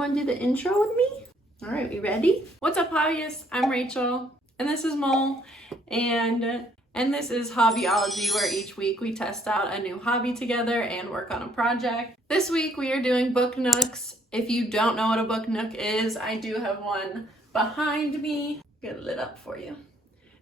want to do the intro with me? All right, we ready? What's up, hobbyists? I'm Rachel, and this is Mole, and this is Hobbyology, where each week we test out a new hobby together and work on a project. This week we are doing book nooks. If you don't know what a book nook is, I do have one behind me. Get it lit up for you.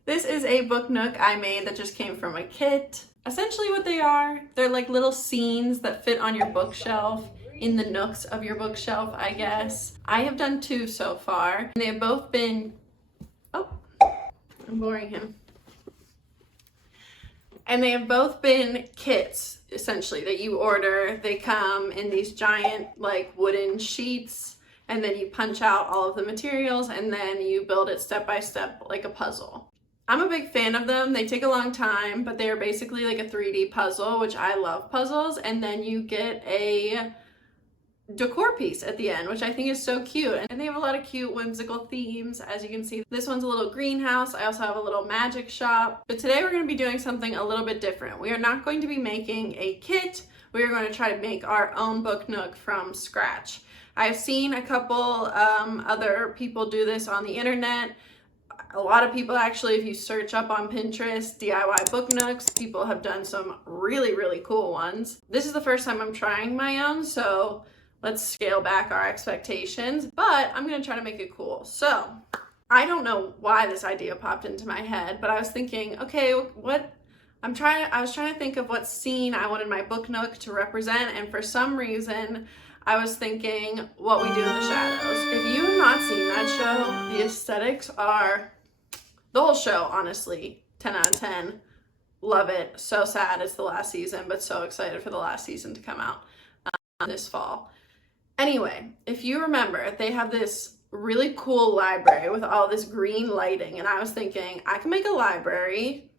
This is a book nook I made that just came from a kit. Essentially what they are, they're like little scenes that fit on your bookshelf, in the nooks of your bookshelf, I guess. I have done 2 so far, and they have both been, oh, I'm boring him. And they have both been kits, essentially, that you order. They come in these giant, like, wooden sheets, and then you punch out all of the materials, and then you build it step by step like a puzzle. I'm a big fan of them. They take a long time, but they are basically like a 3D puzzle, which I love puzzles, and then you get a decor piece at the end, which I think is so cute. And they have a lot of cute whimsical themes. As you can see, this one's a little greenhouse. I also have a little magic shop. But today we're going to be doing something a little bit different. We are not going to be making a kit. We are going to try to make our own book nook from scratch. I've seen a couple other people do this on the internet. A lot of people actually, if you search up on Pinterest, DIY book nooks, people have done some really, really cool ones. This is the first time I'm trying my own, so let's scale back our expectations, but I'm gonna try to make it cool. So, I don't know why this idea popped into my head, but I was thinking, okay, I was trying to think of what scene I wanted my book nook to represent, and for some reason, I was thinking What We Do in the Shadows. If you have not seen that show, the aesthetics are, the whole show, honestly, 10 out of 10. Love it. So sad it's the last season, but so excited for the last season to come out this fall. Anyway, if you remember, they have this really cool library with all this green lighting, and I was thinking, I can make a library,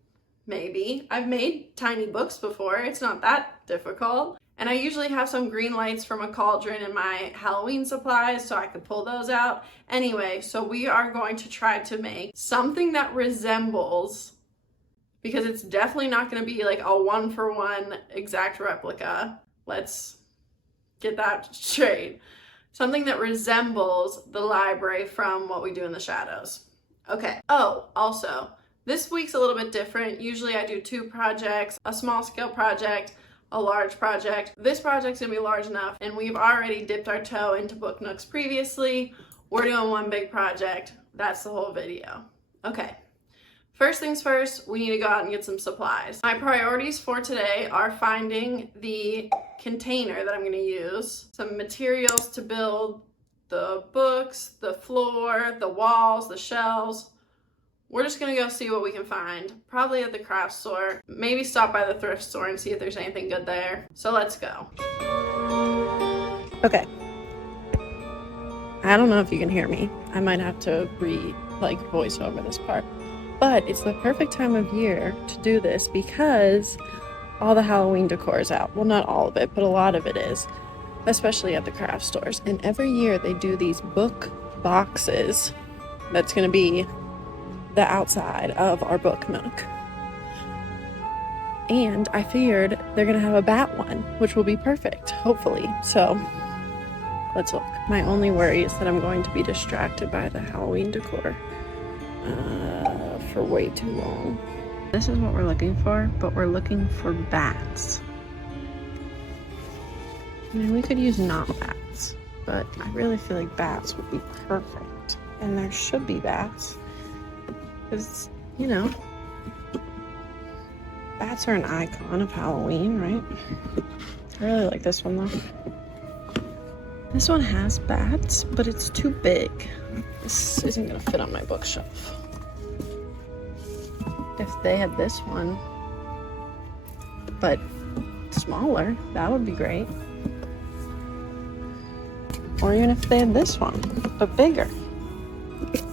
maybe. I've made tiny books before. It's not that difficult. And I usually have some green lights from a cauldron in my Halloween supplies, so I could pull those out. Anyway, so we are going to try to make something that resembles, because it's definitely not going to be like a 1-for-1 exact replica. Let's get that straight. Something that resembles the library from What We Do in the Shadows. Okay. Oh, also, this week's a little bit different. Usually I do 2 projects, a small scale project, a large project. This project's gonna be large enough, and we've already dipped our toe into book nooks previously. We're doing one big project. That's the whole video. Okay. First things first, we need to go out and get some supplies. My priorities for today are finding the container that I'm going to use, some materials to build the books, the floor, the walls, the shelves. We're just going to go see what we can find, probably at the craft store, maybe stop by the thrift store and see if there's anything good there. So let's go. Okay. I don't know if you can hear me. I might have to voice over this part. But it's the perfect time of year to do this because all the Halloween decor is out. Well, not all of it, but a lot of it is, especially at the craft stores. And every year they do these book boxes that's going to be the outside of our book nook. And I figured they're going to have a bat one, which will be perfect, hopefully. So let's look. My only worry is that I'm going to be distracted by the Halloween decor for way too long. This is what we're looking for, but we're looking for bats. I mean, we could use not bats, but I really feel like bats would be perfect. And there should be bats. Because, you know, bats are an icon of Halloween, right? I really like this one though. This one has bats, but it's too big. This isn't gonna fit on my bookshelf. If they had this one, but smaller, that would be great. Or even if they had this one, but bigger,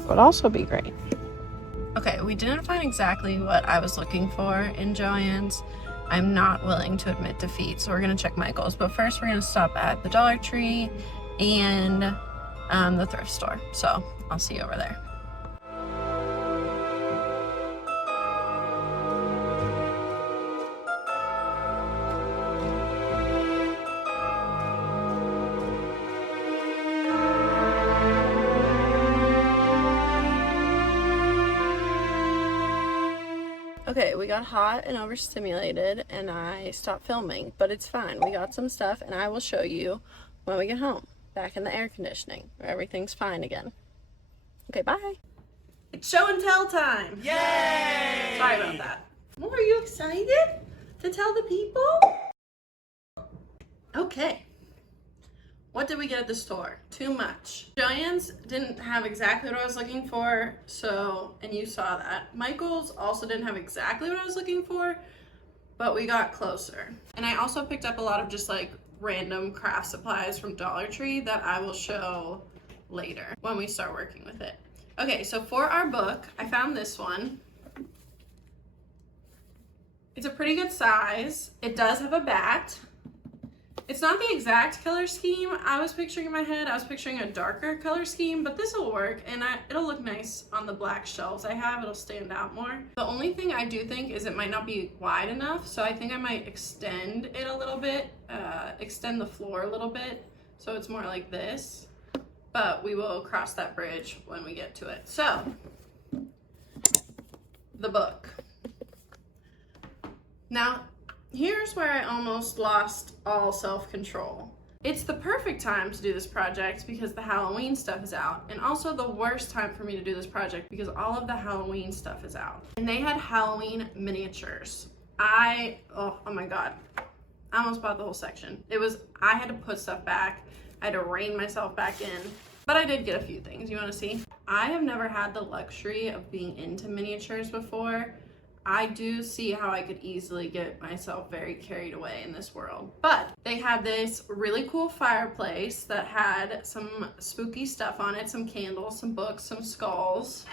would also be great. Okay, we didn't find exactly what I was looking for in Joann's. I'm not willing to admit defeat, so we're gonna check Michael's. But first we're gonna stop at the Dollar Tree and the thrift store. So I'll see you over there. Okay, we got hot and overstimulated and I stopped filming, but it's fine. We got some stuff and I will show you when we get home, back in the air conditioning, where everything's fine again. Okay, bye. It's show and tell time. Yay! Sorry about that. Well, are you excited to tell the people? Okay. What did we get at the store? Too much. Giants didn't have exactly what I was looking for, and you saw that. Michael's also didn't have exactly what I was looking for, but we got closer. And I also picked up a lot of just like random craft supplies from Dollar Tree that I will show later when we start working with it. Okay, so for our book, I found this one. It's a pretty good size. It does have a bat. It's not the exact color scheme I was picturing in my head. I was picturing a darker color scheme, but this will work and it'll look nice on the black shelves I have. It'll stand out more. The only thing I do think is it might not be wide enough, so I think I might extend it a little bit, extend the floor a little bit, so it's more like this, but we will cross that bridge when we get to it. So, the book. Now, here's where I almost lost all self-control. It's the perfect time to do this project because the Halloween stuff is out, and also the worst time for me to do this project because all of the Halloween stuff is out. And they had Halloween miniatures. Oh my God. I almost bought the whole section. I had to put stuff back. I had to rein myself back in, but I did get a few things. You wanna see? I have never had the luxury of being into miniatures before. I do see how I could easily get myself very carried away in this world. But they had this really cool fireplace that had some spooky stuff on it, some candles, some books, some skulls.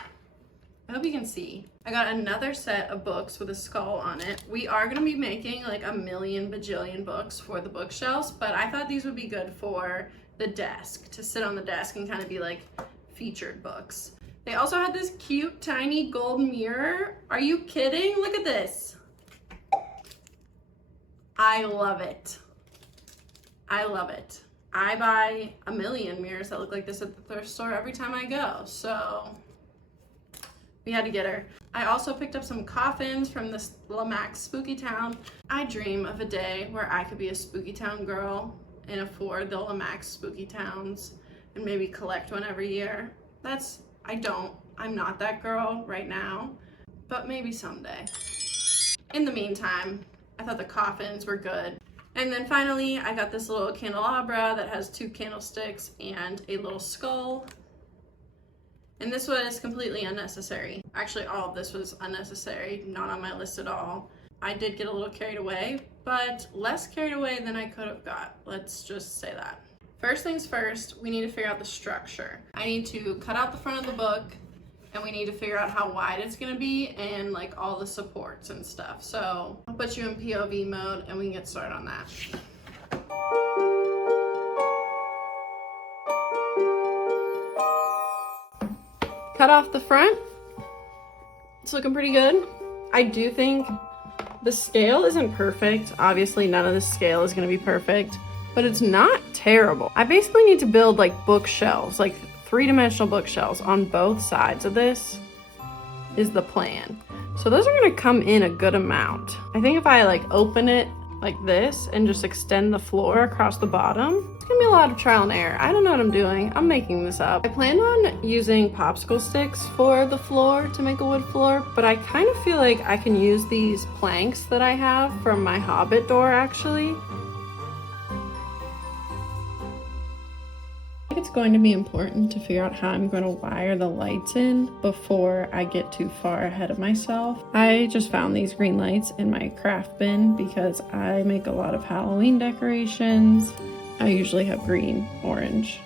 I hope you can see. I got another set of books with a skull on it. We are gonna be making like a million bajillion books for the bookshelves, but I thought these would be good for the desk, to sit on the desk and kind of be like featured books. They also had this cute, tiny gold mirror. Are you kidding? Look at this. I love it. I love it. I buy a million mirrors that look like this at the thrift store every time I go, so we had to get her. I also picked up some coffins from this Lamax Spooky Town. I dream of a day where I could be a Spooky Town girl and afford the Lamax Spooky Towns and maybe collect one every year. I'm not that girl right now, but maybe someday. In the meantime, I thought the coffins were good. And then finally, I got this little candelabra that has 2 candlesticks and a little skull. And this was completely unnecessary. Actually, all of this was unnecessary, not on my list at all. I did get a little carried away, but less carried away than I could have got. Let's just say that. First things first, we need to figure out the structure. I need to cut out the front of the book, and we need to figure out how wide it's gonna be and like all the supports and stuff. So I'll put you in POV mode and we can get started on that. Cut off the front. It's looking pretty good. I do think the scale isn't perfect. Obviously, none of the scale is gonna be perfect, but it's not terrible. I basically need to build like bookshelves, like 3-dimensional bookshelves on both sides of this is the plan. So those are gonna come in a good amount. I think if I like open it like this and just extend the floor across the bottom, it's gonna be a lot of trial and error. I don't know what I'm doing. I'm making this up. I planned on using popsicle sticks for the floor to make a wood floor, but I kind of feel like I can use these planks that I have from my Hobbit door actually. It's going to be important to figure out how I'm going to wire the lights in before I get too far ahead of myself. I just found these green lights in my craft bin because I make a lot of Halloween decorations. I usually have green, orange,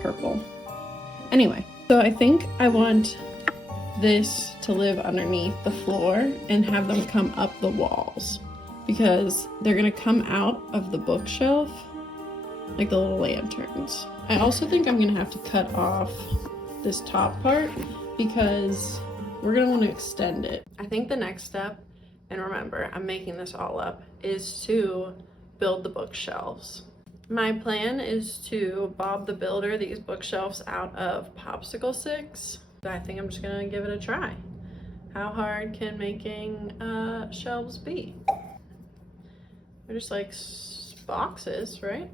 purple. Anyway, so I think I want this to live underneath the floor and have them come up the walls because they're going to come out of the bookshelf like the little lanterns. I also think I'm gonna have to cut off this top part because we're gonna want to extend it. I think the next step, and remember, I'm making this all up, is to build the bookshelves. My plan is to Bob the Builder these bookshelves out of popsicle sticks. I think I'm just gonna give it a try. How hard can making shelves be? They're just like boxes, right?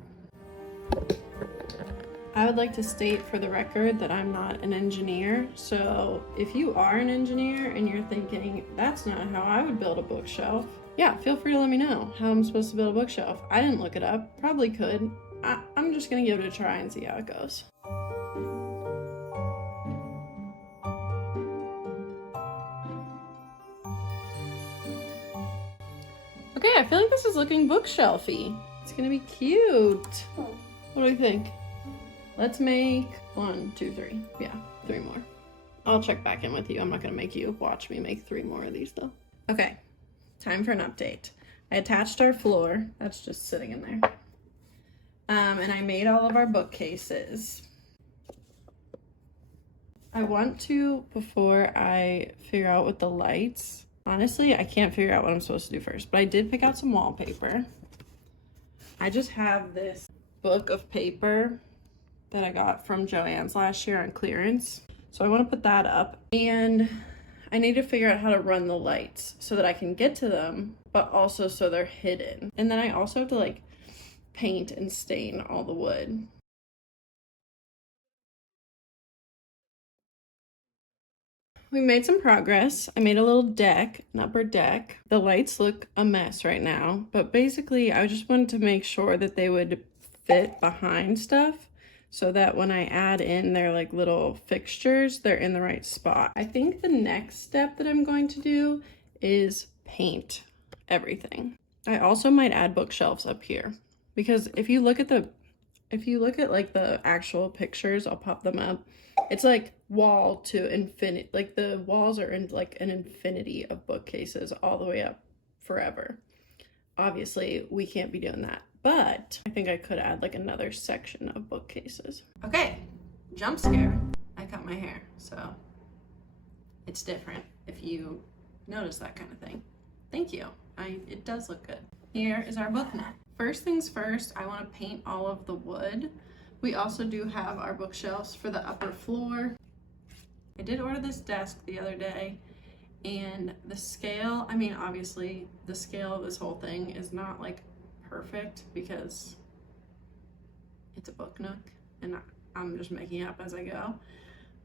I would like to state for the record that I'm not an engineer, so if you are an engineer and you're thinking, that's not how I would build a bookshelf, yeah, feel free to let me know how I'm supposed to build a bookshelf. I didn't look it up, probably could. I'm just gonna give it a try and see how it goes. Okay, I feel like this is looking bookshelfy. It's gonna be cute. What do you think? Let's make 1, 2, 3. Yeah, 3 more. I'll check back in with you. I'm not gonna make you watch me make 3 more of these though. Okay, time for an update. I attached our floor. That's just sitting in there. And I made all of our bookcases. I want to, before I figure out with the lights, honestly, I can't figure out what I'm supposed to do first, but I did pick out some wallpaper. I just have this book of paper that I got from Joann's last year on clearance. So I want to put that up, and I need to figure out how to run the lights so that I can get to them, but also so they're hidden. And then I also have to like paint and stain all the wood. We made some progress. I made a little deck, an upper deck. The lights look a mess right now, but basically I just wanted to make sure that they would fit behind stuff so that when I add in their like little fixtures, they're in the right spot. I think the next step that I'm going to do is paint everything. I also might add bookshelves up here because if you look at like the actual pictures, I'll pop them up. It's like wall to infinity, like the walls are in like an infinity of bookcases all the way up forever. Obviously, we can't be doing that, but I think I could add like another section of bookcases. Okay, jump scare. I cut my hair, so it's different if you notice that kind of thing. Thank you. It does look good. Here is our book nook. First things first, I want to paint all of the wood. We also do have our bookshelves for the upper floor. I did order this desk the other day, and the scale, I mean, obviously the scale of this whole thing is not like perfect because it's a book nook and I'm just making it up as I go.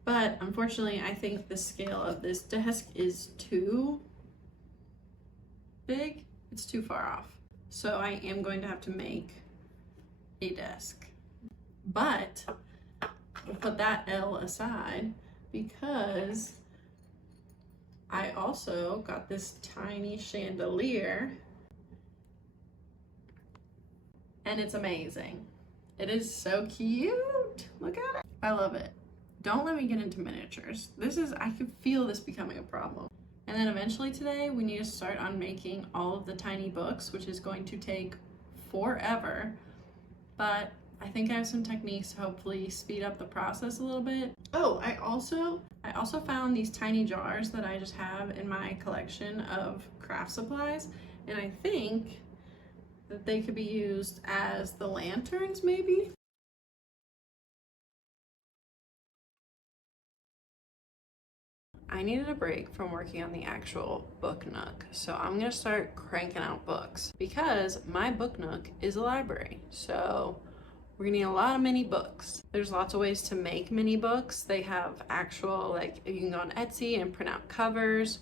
But unfortunately, I think the scale of this desk is too big. It's too far off. So I am going to have to make a desk. But we'll put that L aside because I also got this tiny chandelier and it's amazing. It is so cute. Look at it. I love it. Don't let me get into miniatures. I could feel this becoming a problem. And then eventually today we need to start on making all of the tiny books, which is going to take forever, but I think I have some techniques to hopefully speed up the process a little bit. Oh, I also found these tiny jars that I just have in my collection of craft supplies, and I think that they could be used as the lanterns maybe. I needed a break from working on the actual book nook, so I'm gonna start cranking out books because my book nook is a library. So we're gonna need a lot of mini books. There's lots of ways to make mini books. They have actual, like, you can go on Etsy and print out covers.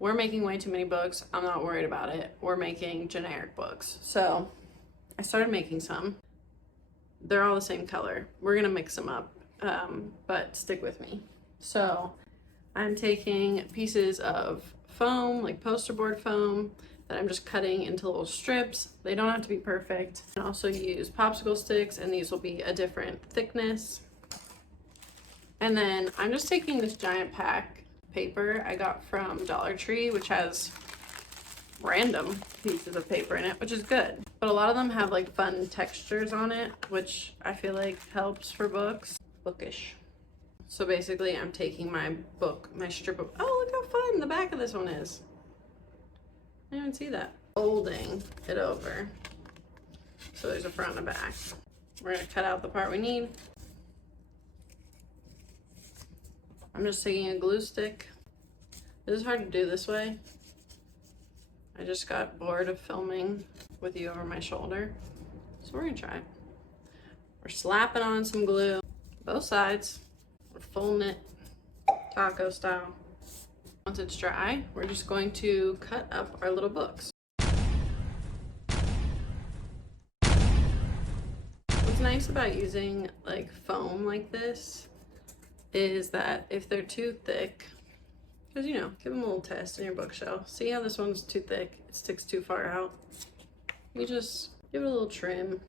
We're making way too many books. I'm not worried about it. We're making generic books. So I started making some. They're all the same color. We're gonna mix them up, but stick with me. So I'm taking pieces of foam, like poster board foam, that I'm just cutting into little strips. They don't have to be perfect. I can also use popsicle sticks, and these will be a different thickness. And then I'm just taking this giant pack paper I got from Dollar Tree, which has random pieces of paper in it, which is good. But a lot of them have like fun textures on it, which I feel like helps for books. Bookish. So basically I'm taking my strip of, oh, look how fun the back of this one is. I didn't even see that. Folding it over. So there's a front and a back. We're gonna cut out the part we need. I'm just taking a glue stick. This is hard to do this way. I just got bored of filming with you over my shoulder. So we're gonna try it. We're slapping on some glue, both sides. We're folding it taco style. Once it's dry, we're just going to cut up our little books. What's nice about using like foam like this is that if they're too thick, because you know, give them a little test in your bookshelf. See how this one's too thick, it sticks too far out. You just give it a little trim.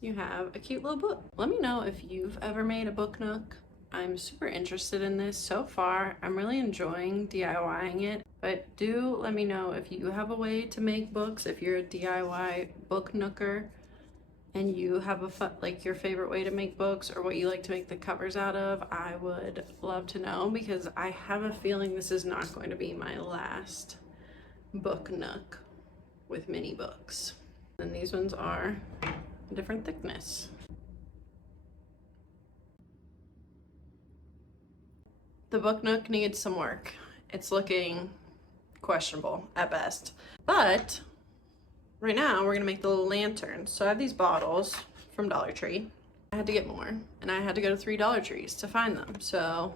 You have a cute little book. Let me know if you've ever made a book nook. I'm super interested in this so far. I'm really enjoying DIYing it, but do let me know if you have a way to make books, if you're a DIY book nooker and you have like your favorite way to make books or what you like to make the covers out of. I would love to know because I have a feeling this is not going to be my last book nook with mini books. And these ones are a different thickness. The book nook needs some work. It's looking questionable at best. But right now we're gonna make the little lanterns. So I have these bottles from Dollar Tree. I had to get more and I had to go to 3 Dollar Trees to find them. So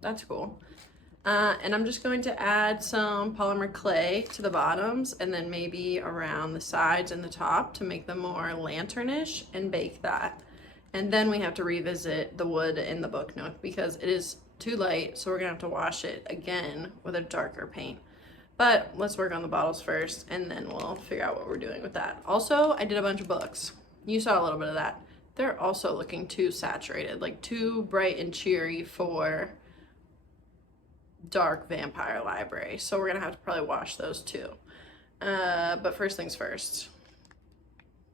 that's cool. And I'm just going to add some polymer clay to the bottoms and then maybe around the sides and the top to make them more lanternish and bake that. And then we have to revisit the wood in the book nook because it is too light, so we're gonna have to wash it again with a darker paint. But let's work on the bottles first and then we'll figure out what we're doing with that. Also, I did a bunch of books. You saw a little bit of that. They're also looking too saturated, like too bright and cheery for dark vampire library. So we're gonna have to probably wash those too. But first things first,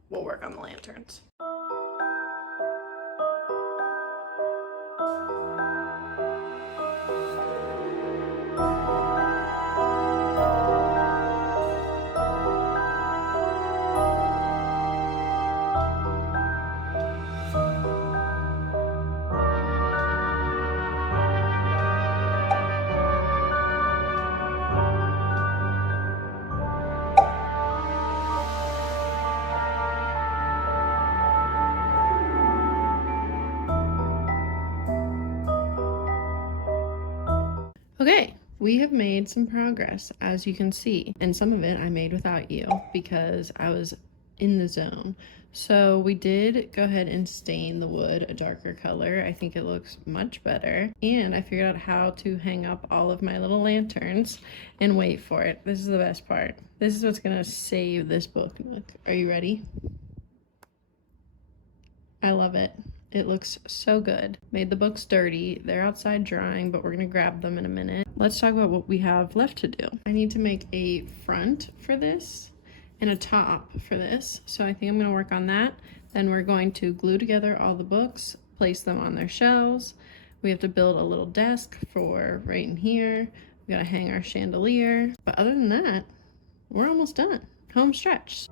we'll work on the lanterns. Okay, we have made some progress, as you can see, and some of it I made without you because I was in the zone. So we did go ahead and stain the wood a darker color. I think it looks much better. And I figured out how to hang up all of my little lanterns and wait for it. This is the best part. This is what's gonna save this book nook. Are you ready? I love it. It looks so good. Made the books dirty. They're outside drying, but we're gonna grab them in a minute. Let's talk about what we have left to do. I need to make a front for this and a top for this. So I think I'm gonna work on that. Then we're going to glue together all the books, place them on their shelves. We have to build a little desk for right in here. We gotta hang our chandelier. But other than that, we're almost done. Home stretch.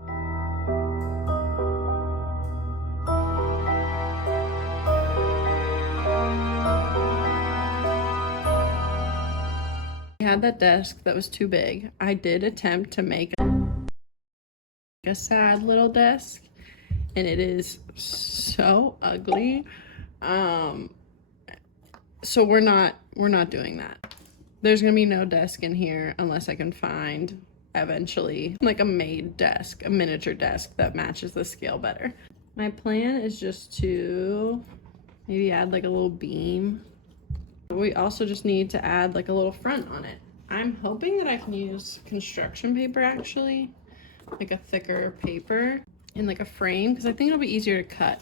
Had that desk that was too big. I did attempt to make a sad little desk and it is so ugly. So we're not doing that. There's gonna be no desk in here unless I can find eventually like a made desk, a miniature desk that matches the scale better. My plan is just to maybe add like a little beam. We also just need to add like a little front on it. I'm hoping that I can use construction paper actually, like a thicker paper in like a frame because I think it'll be easier to cut.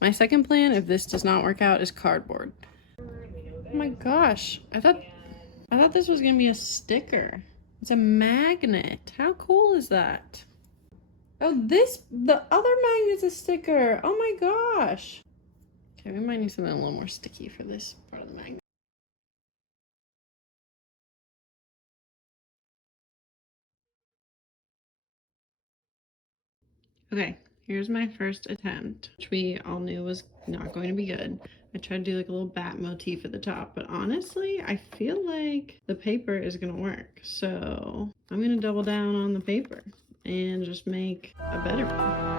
My second plan, if this does not work out, is cardboard. Oh my gosh, I thought this was gonna be a sticker. It's a magnet. How cool is that? Oh, the other magnet's a sticker. Oh my gosh. Okay, we might need something a little more sticky for this part of the magnet. Okay, Here's my first attempt, which we all knew was not going to be good. I tried to do like a little bat motif at the top, but honestly, I feel like the paper is gonna work. So I'm gonna double down on the paper and just make a better one.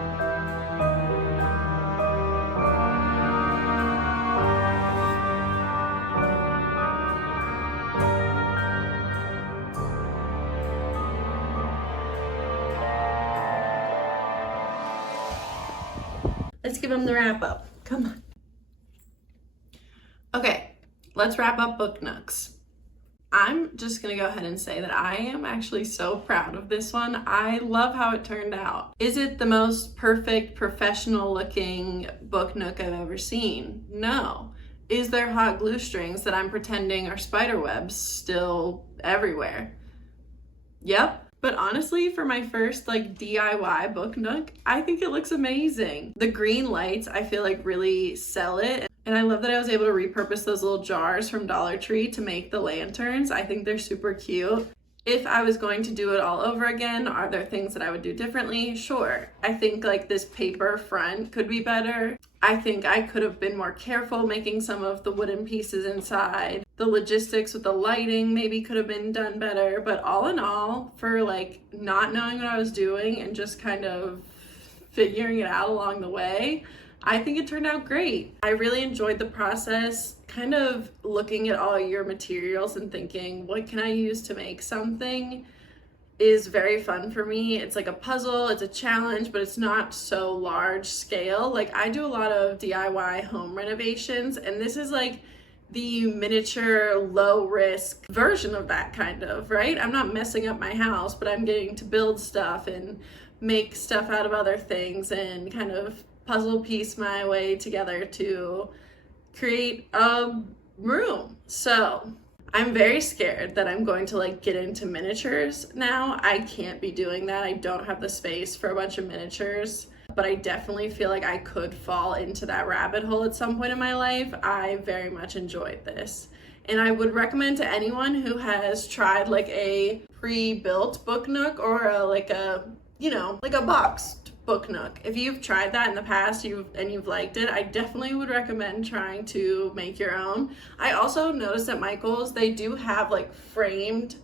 Let's give them the wrap up. Come on. Okay, let's wrap up Book Nooks. I'm just gonna go ahead and say that I am actually so proud of this one. I love how it turned out. Is it the most perfect, professional looking book nook I've ever seen? No. Is there hot glue strings that I'm pretending are spider webs still everywhere? Yep. But honestly, for my first like DIY book nook, I think it looks amazing. The green lights, I feel like really sell it. And I love that I was able to repurpose those little jars from Dollar Tree to make the lanterns. I think they're super cute. If I was going to do it all over again, are there things that I would do differently? Sure. I think like this paper front could be better. I think I could have been more careful making some of the wooden pieces inside. The logistics with the lighting maybe could have been done better, but all in all, for like not knowing what I was doing and just kind of figuring it out along the way, I think it turned out great. I really enjoyed the process, kind of looking at all your materials and thinking, what can I use to make something is very fun for me. It's like a puzzle, it's a challenge, but it's not so large scale. Like I do a lot of DIY home renovations, and this is like the miniature low risk version of that kind of, right? I'm not messing up my house, but I'm getting to build stuff and make stuff out of other things and kind of puzzle piece my way together to create a room. So I'm very scared that I'm going to like get into miniatures now. I can't be doing that. I don't have the space for a bunch of miniatures, but I definitely feel like I could fall into that rabbit hole at some point in my life. I very much enjoyed this. And I would recommend to anyone who has tried like a pre-built book nook or like a boxed book nook. If you've tried that in the past and you've liked it, I definitely would recommend trying to make your own. I also noticed at Michael's they do have like framed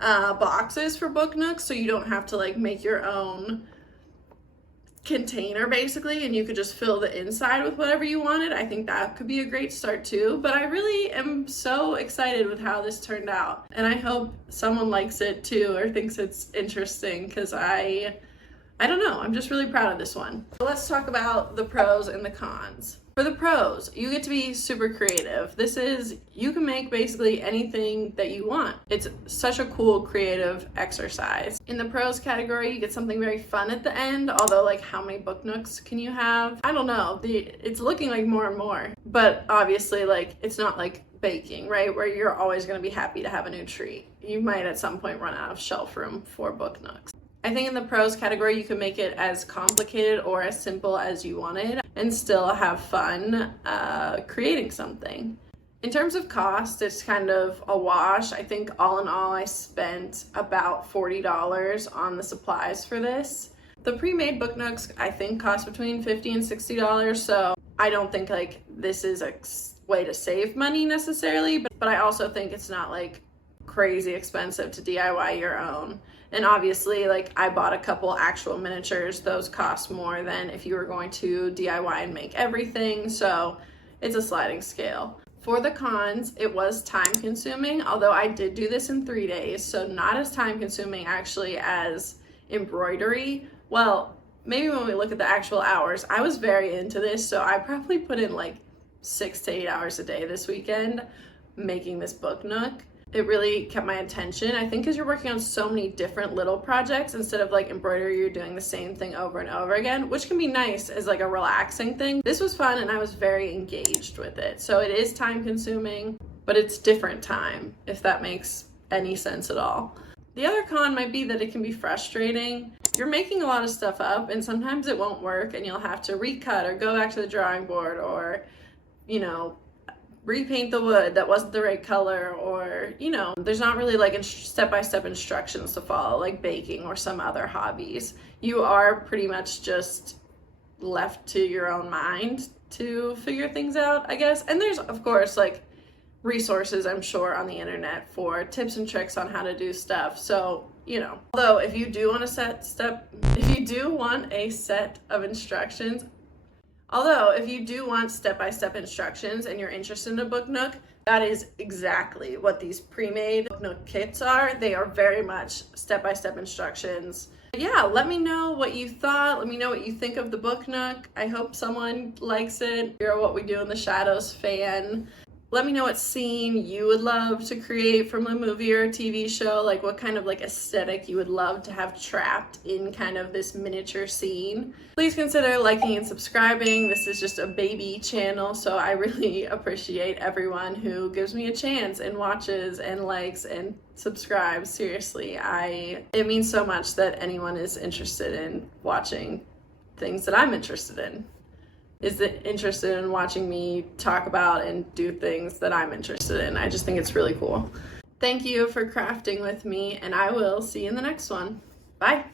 boxes for book nooks, so you don't have to like make your own container basically, and you could just fill the inside with whatever you wanted. I think that could be a great start too, but I really am so excited with how this turned out, and I hope someone likes it too or thinks it's interesting, because I don't know, I'm just really proud of this one. So let's talk about the pros and the cons. For the pros, you get to be super creative. You can make basically anything that you want. It's such a cool creative exercise. In the pros category, you get something very fun at the end, although like how many book nooks can you have? I don't know, it's looking like more and more. But obviously like it's not like baking, right? Where you're always gonna be happy to have a new treat. You might at some point run out of shelf room for book nooks. I think in the pros category, you can make it as complicated or as simple as you wanted and still have fun creating something. In terms of cost, it's kind of a wash. I think all in all, I spent about $40 on the supplies for this. The pre-made book nooks, I think, cost between $50 and $60, so I don't think like this is a way to save money necessarily, but I also think it's not like crazy expensive to DIY your own. And obviously, like I bought a couple actual miniatures. Those cost more than if you were going to DIY and make everything. So it's a sliding scale. For the cons, it was time consuming, although I did do this in 3 days. So not as time consuming actually as embroidery. Well, maybe when we look at the actual hours, I was very into this. So I probably put in like 6 to 8 hours a day this weekend making this book nook. It really kept my attention. I think because you're working on so many different little projects, instead of like embroidery, you're doing the same thing over and over again, which can be nice as like a relaxing thing. This was fun and I was very engaged with it. So it is time consuming, but it's different time, if that makes any sense at all. The other con might be that it can be frustrating. You're making a lot of stuff up and sometimes it won't work and you'll have to recut or go back to the drawing board or, repaint the wood that wasn't the right color, or there's not really like step-by-step instructions to follow like baking or some other hobbies. You are pretty much just left to your own mind to figure things out, I guess. And there's, of course, like resources, I'm sure, on the internet for tips and tricks on how to do stuff. So, you know, although if you do want a set of instructions, step-by-step instructions and you're interested in a Book Nook, that is exactly what these pre-made Book Nook kits are. They are very much step-by-step instructions. Yeah, let me know what you thought. Let me know what you think of the Book Nook. I hope someone likes it. If you're a What We Do in the Shadows fan, let me know what scene you would love to create from a movie or a TV show, like what kind of like aesthetic you would love to have trapped in kind of this miniature scene. Please consider liking and subscribing. This is just a baby channel, so I really appreciate everyone who gives me a chance and watches and likes and subscribes. Seriously, it means so much that anyone is interested in watching things that I'm interested in. Is interested in watching me talk about and do things that I'm interested in. I just think it's really cool. Thank you for crafting with me, and I will see you in the next one. Bye.